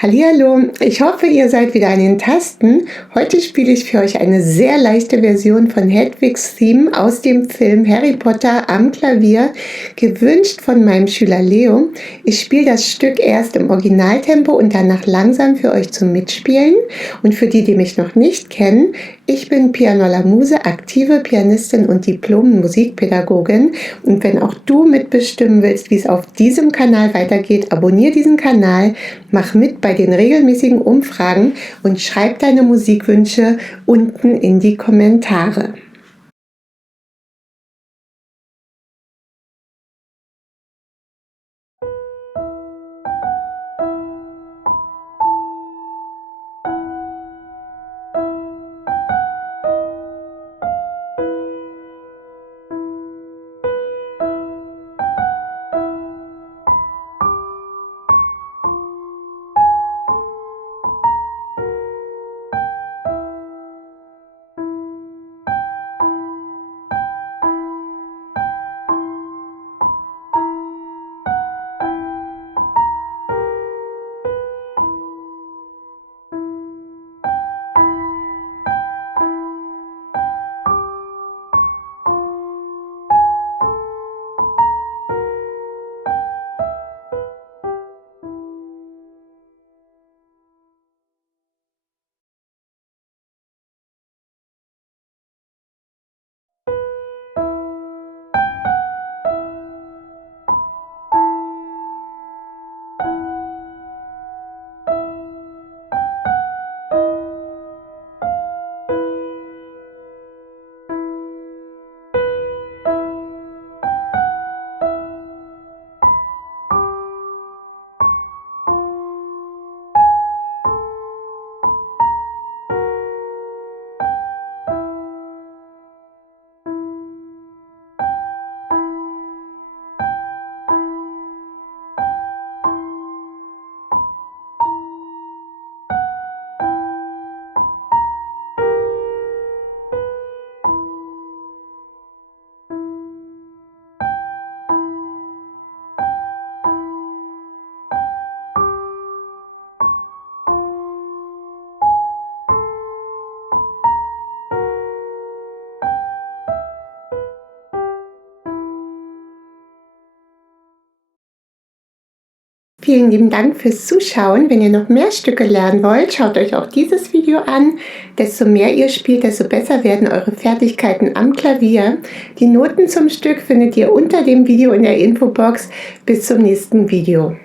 Hallihallo, ich hoffe, ihr seid wieder an den Tasten. Heute spiele ich für euch eine sehr leichte Version von Hedwigs Theme aus dem Film Harry Potter am Klavier, gewünscht von meinem Schüler Leo. Ich spiele das Stück erst im Originaltempo und danach langsam für euch zum Mitspielen. Und für die, die mich noch nicht kennen, ich bin Pianola Muse, aktive Pianistin und Diplom-Musikpädagogin. Und wenn auch du mitbestimmen willst, wie es auf diesem Kanal weitergeht, abonniere diesen Kanal, mach mit bei den regelmäßigen Umfragen und schreib deine Musikwünsche unten in die Kommentare. Vielen lieben Dank fürs Zuschauen. Wenn ihr noch mehr Stücke lernen wollt, schaut euch auch dieses Video an. Desto mehr ihr spielt, desto besser werden eure Fertigkeiten am Klavier. Die Noten zum Stück findet ihr unter dem Video in der Infobox. Bis zum nächsten Video.